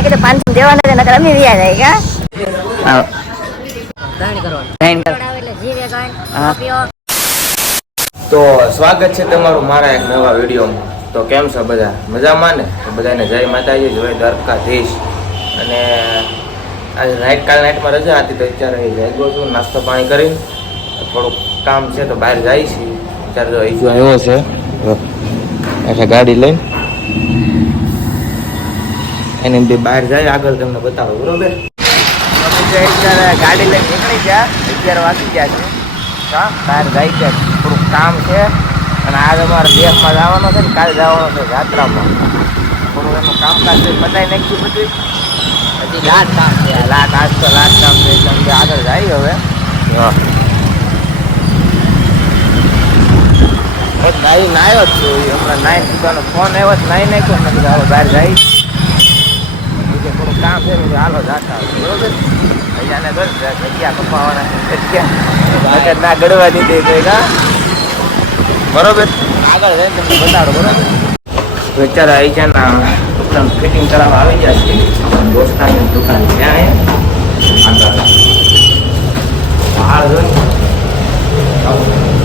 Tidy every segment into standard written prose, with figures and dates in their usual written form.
મેં કીધું 500 દેવાના છે નકર અમે વ્યા જાય કા તો સ્વાગત છે તમારું મારા એક નવા વિડીયોમાં. તો કેમ છો બધા મજામાં ને? તો બધાને જય માતાજી, જય દ્વારકાધીશ. અને આજે નાઇટમાં રજા હતી તો અત્યારે જાગ્યો છું, નાસ્તો પાણી કરી થોડુંક કામ છે તો બહાર જાય છે. અત્યારે જો ઈજો આવ્યો છે એટલે ગાડી લઈને એને બી બહાર જાય, આગળ તમને બતાવો બરોબર. અત્યારે ગાડી લઈને નીકળી ગયા, 11 વાગી ગયા છે. હા, બહાર જાય છે, થોડુંક કામ છે. અને આજે અમારે દેશમાં જવાનો છે ને કાલે જવાનો છે યાત્રામાં. થોડું એનું કામકાજ બતાવી નાખ્યું બધું. હજી લાટ કામ છે, આજ તો લાટ કામ છે એટલે આગળ જાય હવે. એક નાઈ નાયો જ છું હમણાં, નાઈ દીધાનો ફોન આવ્યો જ નાઈ નાખ્યો ને કીધું હવે બહાર જાય. થોડું કામ છે હાલો જાતા બરોબર. અહીંયાને જગ્યા કપાવાના ના ગળવા દીધી તો કા બરોબર. આગળ જઈને તમને બતાડો બરોબર. અત્યારે અહીં છે ને ફિટિંગ કરાવવા આવી ગયા છે દોસ્તારની દુકાન ત્યાં આગળ હાલ જો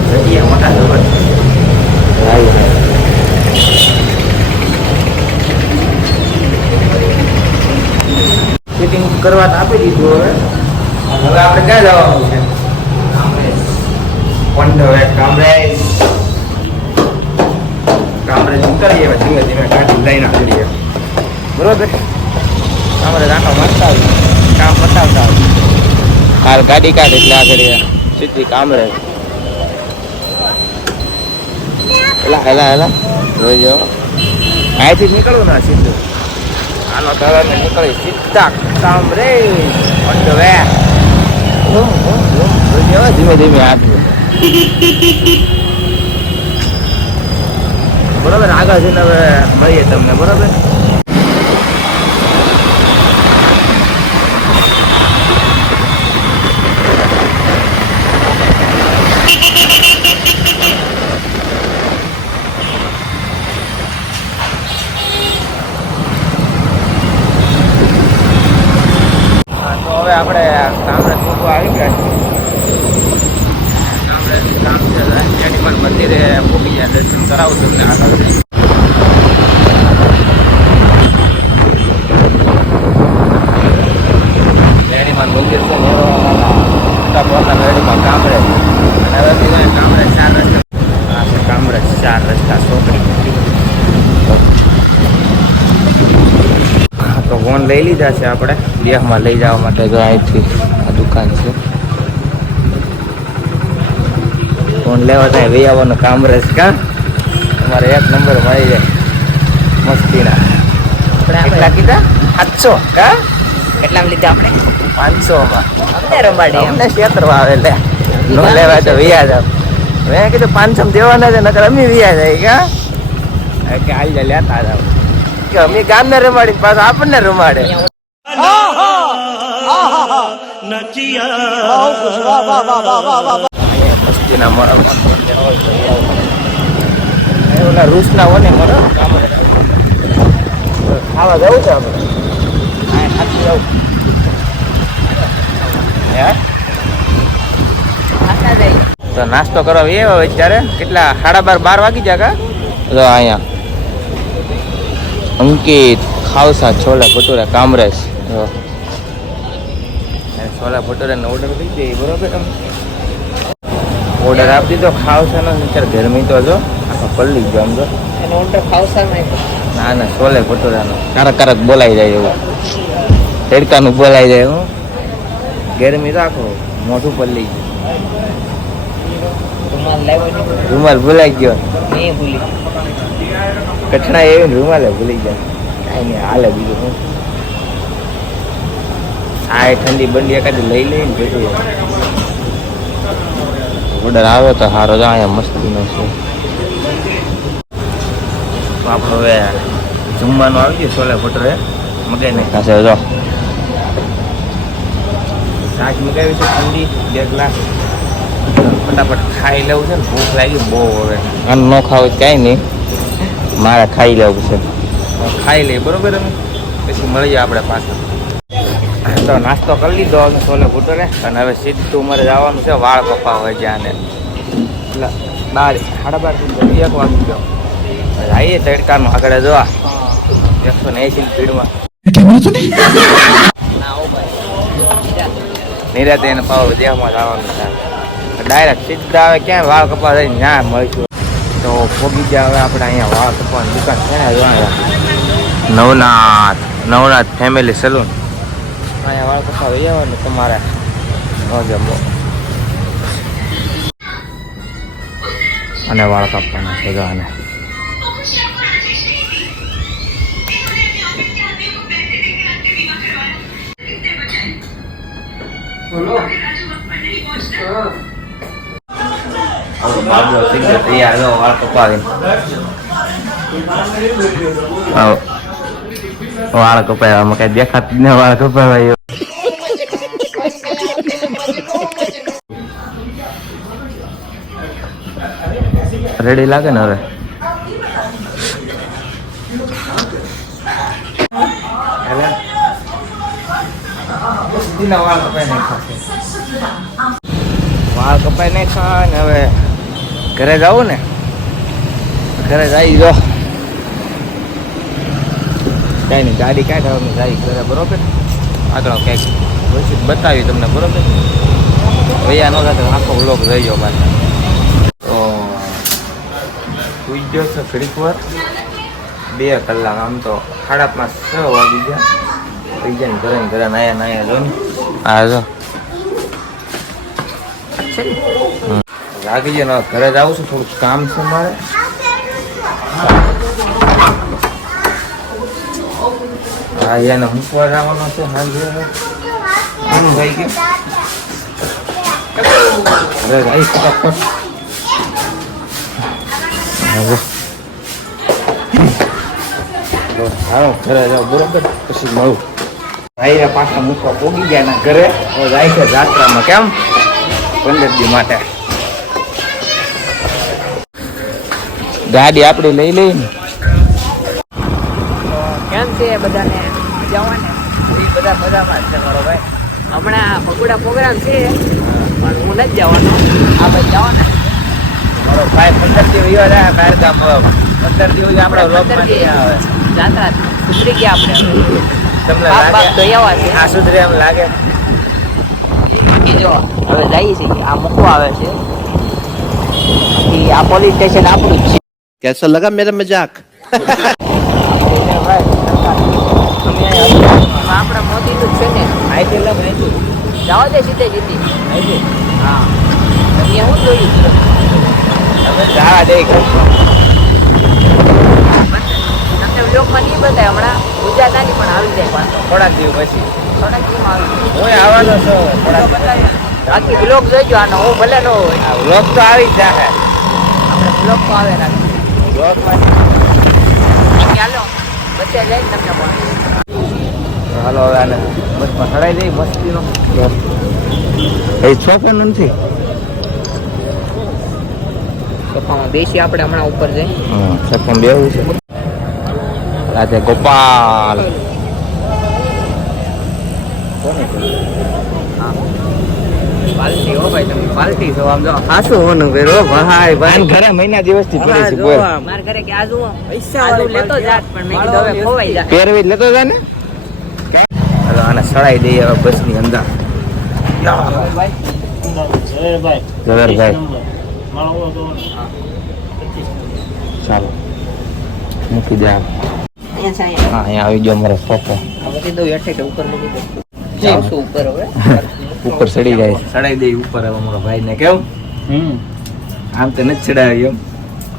જગ્યા મોટા જબર ફિટિંગ કરવા તો આપી દીધું. હવે આપણે ક્યાં જવાનું છે? કામરેજ ઉતરીએ ધીમે ધીમે ગાડી લઈને આવીએ બરોબર. કામરેજ આખો મારતા આવીએ, કામ પતાવતા આવીએ. હાલ ગાડી કાઢ એટલે આગળ સીધી કામરેજ. હેલા જોઈ જાઓ, અહીંથી નીકળવું ના સીધું. આનો તરફ નીકળી સીધા કામરેજ વે ધીમે ધીમે આપીએ બરોબર. આગળ જઈને હવે મળીએ તમને બરોબર. તો હવે આપણે કામરેજ લોકો આવી ગયા છીએ. કામરેજ કામ છે પણ મંદિરે પૂકી ગયા, દર્શન કરાવું તમને આગળ. રેડીમાં મંદિર છે ને રેડીમાં કામરેજ. અને હવે કામરેજ 4 રસ્તા આ છે, કામરેજ 4 રસ્તા ચોકડી. તો ફોન લઈ લીધા છે આપણે લેહમાં લઈ જવા માટે. જો અહીંથી આ દુકાન છે, ફોન લેવા થાય વહી આવવાનો કામરેજ કા. તમારે 1 નંબર મળી જાય મસ્તીના. કેટલા કીધા? 700 કા? કેટલામાં લીધા આપણે? 500માં. અમને રંબાડી અમને ક્ષેત્રમાં આવે લે નો લેવા તો વ્યા જાવ. મેં કીધું 500 દેવાના છે નકર અમે વ્યા જાય કા કે હાલ જાય લેતા જાવ કે અમે ગામને રમાડી પાછું આપણને રમાડે. મસ્તીના મારા ઓલા રૂસના હોય ને મારો ખાવા જવું છે આપણે. તો નાસ્તો કરવા એવા અત્યારે કેટલા 12:30 વાગી જાય કા. જો અહીંયા અંકિત ખાવસા છોલે ભટુરા કામરેજ. છોલા ભટુરાનો ઓર્ડર થઈ જાય બરોબર. ઓર્ડર આપી દીધો ખાવસાનો. અત્યારે ગરમી તો જો આખો પલ્લી ગયો આમ જો. એનો ઓર્ડર ખાવસા ના છોલે ભટુરાનો કારક બોલાઈ જાય એવું તડકાનું બોલાઈ જાય. હું ગરમી તો આખો મોઢું પલ્લી ગયું. રૂમાલ ભૂલાઈ ગયો. કઠણા એવી રૂમાલે ભૂલી જાય. કાંઈ નહીં હાલે બીજું હું. આ ઠંડી બંડી એકાદી લઈ લઈને જોઈ ઓર્ડર આવે તો સારો જ. અહીંયા મસ્તીનો છે. તો આપણું હવે જમવાનું આવી ગયું. છોલે ભટુરે મગાઈ નાખ્યા છે. જો શાક મગાવી છે ઠંડી 2 ગ્લાસ. ફટાફટ ખાઈ લેવું છે ને, ભૂખ લાગી બહુ. હવે આમ ન ખાવું કાંઈ નહીં, મારે ખાઈ લેવું છે. ખાઈ લઈએ બરોબર. અમે પછી મળીએ આપણે પાછા. તો નાસ્તો કરી લીધો અમે છોલે ભટુરે અને હવે સીધું મારે જવાનું છે વાળ કપાવવા જ્યાં એટલે 12:30 સુધી 1 વાગી ગયો. આવીએ તડકાનું આગળ જોવા 180 સ્પીડમાં નિરાતે એને પાવ દેહમાં જવાનું છે. ડાયરેક્ટ સીધા આવે ક્યાં વાળ કપા થઈને ત્યાં મળીશું. તો પોગી ગયા હવે આપણે અહીંયા વાળ કપાવાની દુકાન છે ને નવનાથ ફેમિલી સલૂન. અહીંયા વાળ કપા લઈ આવવાનું તમારે જમો અને વાળ કાપવાના છે આને. તૈયાર જો વાળ કપાવી વાળ કપાવ્યા કઈ દેખાતું ને વાળ કપાવ્યા રેડી લાગે ને હવે. વાળ કપાઈ નહીં ખા ને હવે ઘરે જવું ને ઘરે જઈ જો કઈ નહીં ગાડી કાઢ અમે જઈ ઘરે બરોબર. આગળ કંઈક વસ્તુ બતાવી તમને બરોબર. વૈયા ન થતો આખો વ્લોગ રહી ગયો પાછા. તો સુઈ ગયો છે ઘડીક વાર 2 કલાક આમ તો 5:30 વાગી ગયા. થઈ જાય ને ઘરે નાયા જો ને હા જો લાગી જાય ને ઘરે જ આવું છું. થોડુંક કામ છે મારે. હા એને મૂકવા જવાનો છે સાંજે. આનું થઈ ગયું ઘરે જઈશ ફટાફટ. હાલો ઘરે જાઓ બરોબર પછી મળું. ભાઈ પાછા મૂકવા પોગી ગયા ને ઘરે જાય છે જાત્રામાં. કેમ 15 દી માટે ગાડી આપણે લઈ લઈને. કેમ છે બધાને જવાને બધા મજામાં છે મારો ભાઈ. હમણાં પકોડા પ્રોગ્રામ છે પણ હું નથી જવાનો. આ ભાઈ જવાના મારો ભાઈ 15 દી વિવા જાય બહાર ગામ. 15 દી આપણે વ્લોગમાં આવે જાત્રા સુધરી ગયા આપણે. તમને બાપ લાગે તો એવા છે આ સુધરે એમ લાગે. બાકી જો હવે જઈએ છીએ. આ મૂકવા આવે છે. આ પોલીસ સ્ટેશન આપણું જ છે. कैसा लगा मेरा मजाक? આપણા મોદીનું જ છે ને. આઈથી લગ આઈથી જવા દે સીધે સીધી. આઈથી હા તમે શું જોયું તમે જવા દે. તમને વ્લોગમાં નહીં બતાય હમણાં ગુજરાતાની પણ આવી જાય પાછો થોડાક દિવસ પછી થોડાક દિવસમાં આવી જાય. હું આવવાનો છું થોડાક બતાવીએ. બાકી વ્લોગ જોઈજો આનો. હું ભલે ન હોય આ વ્લોગ તો આવી જ જાય. આપણે વ્લોગ તો આવે રાખીએ. વ્લોગમાં ચાલો બચ્ચે લઈને તમને પણ હાલો હવે આને બસમાં ચડાઈ દઈ મસ્તીનો. એ છોકરાનું નથી સોફામાં બેસી આપણે હમણાં ઉપર જઈ. છપ્પન બેવું છે. રાતે ગોપાલ પાલટી હો ભાઈ. તમે પાલટી છો આમ જો હાસું હોનું બેરો ભાઈ ભાઈ ઘરે મહિના દિવસથી પડે છે બોલ. માર ઘરે કે આજુ પૈસા લેતો જાત પણ મેં કીધું હવે ખોવાઈ જાય. પહેરવી જ લેતો જા ને. હાલો આને સડાઈ દઈએ હવે બસની અંદર. ઝવેરભાઈ ચાલો મૂકી દે. હા અહીંયા આવી ગયો મારો સોફો. મૂકી દઉં હેઠે કે ઉપર મૂકી દઉં. જાવશું ઉપર હવે. ઉપર ચડી જાય છે. ચડાઈ દઈ ઉપર હવે મારા ભાઈ ને. કેવું આમ તો નથી ચડાવી એમ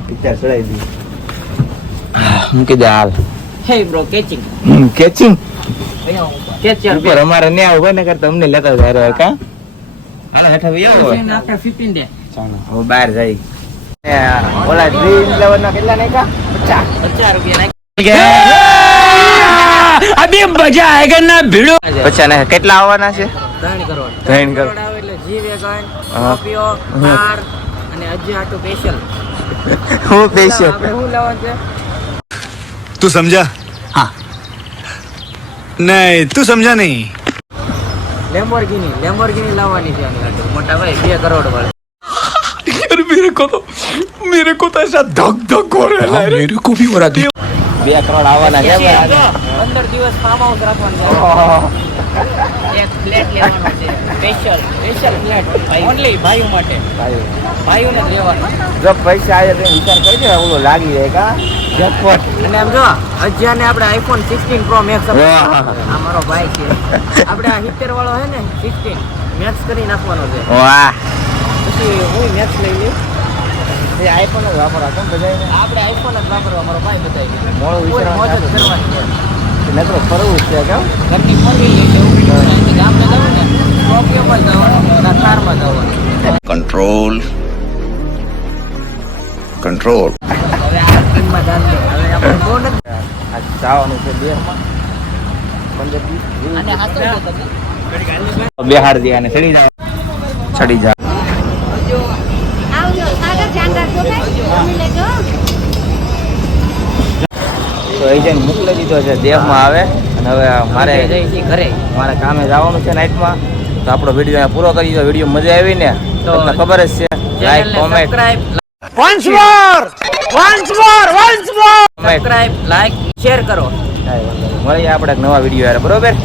પિક્ચર ચડાવી દઈ. મૂકી દે હાલ. હે બ્રો કેચિંગ કેચિંગ કેચર ઉપર અમારે ને આવું હોય ને કરતા અમને લેતા જાય કા. હા હેઠા ભાઈ આવો આપણે 15 દે. ચાલો હવે બહાર જઈ. ઓલા ડ્રીમ લેવલ ના કેટલા નાખ્યા? 50 રૂપિયા अभी मजा आएगा ना भिड़ो. 50 ને કેટલા આવવાના છે? 3 કરોડ. 3 કરોડ આવે એટલે જી વેગન હા. સ્કોર્પિયો કાર અને અજય આટો સ્પેશિયલ. હું સ્પેશિયલ આપણે શું લેવાનું છે? तू समझा? हाँ. नहीं तू समझा नहीं લેમ્બોર્ગિની લાવવાની છે આની હાટુ. મોટા ભાઈ 2 કરોડ વાળી. अरे मेरे को तो ऐसा धक धक हो रहा है मेरे को भी हो रहा था 2 કરોડ આવવાના છે ભાઈ. 15 દિવસ ફાર્મ હાઉસ રાખવાનું છે. એક ફ્લેટ લેવાનો છે સ્પેશિયલ ફ્લેટ ઓન્લી ભાઈઓ માટે. ભાઈઓને જ રહેવાનું. જો પૈસા આવે તો વિચાર કરજો ઓલો લાગી જાય કા જેકપોટ. અને આમ જો અજ્જાને આપણે આઈફોન 16 પ્રો મેક્સ આ મારો ભાઈ છે. આપણે આ 70 વાળો છે ને 16 મેક્સ કરી નાખવાનો છે. વાહ પછી હું મેક્સ લઈ લઈશ. એ આઈફોન જ વાપરા કેમ બધાને આપણે આઈફોન જ વાપરવા મારો ભાઈ બતાવી. મોડું મોજ જ વિચારવાનું કરવાની છે. નકરો ફરવું જ છે કેમ ઘરની ફોરવી લઈ જવું. ગામને જવું ને સ્કોર્પિયોમાં જવાનું કાં થારમાં જવાનું. कंट्रोल कंट्रोल હવે આ સ્કીમમાં જાણ દે. હવે આપણે બહુ નથી. આ જવાનું છે 2 15 અને હાથો જો તમે. બેહાડ દે અને ચડી જા આવજો સાગર ધ્યાન રાખજો ભાઈ જમી લેજો તો એજન્ટ મોકલી દીધો છે દેવમાં આવે અને હવે મારે જઈ છીએ ઘરે. મારે કામે જવાનું છે નાઇટમાં તો આપણો વિડીયો પૂરો કરી દીધો. વિડીયો મજા આવી ને તો તમને ખબર જ છે like comment subscribe like share કરો. મળીએ આપણે એક નવા વિડીયો યાર બરોબર.